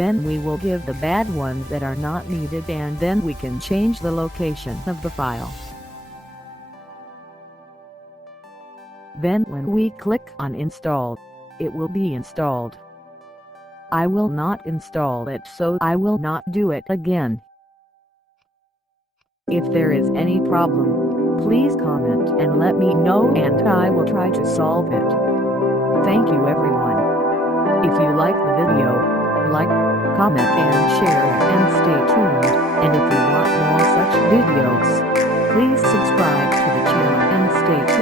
Then we will give the bad ones that are not needed, and then we can change the location of the file. Then when we click on install, it will be installed. I will not install it, so I will not do it again. If there is any problem, please comment and let me know, and I will try to solve it. Thank you everyone. If you like the video, like, comment and share, and stay tuned. And if you want more such videos, please subscribe to the channel and stay tuned.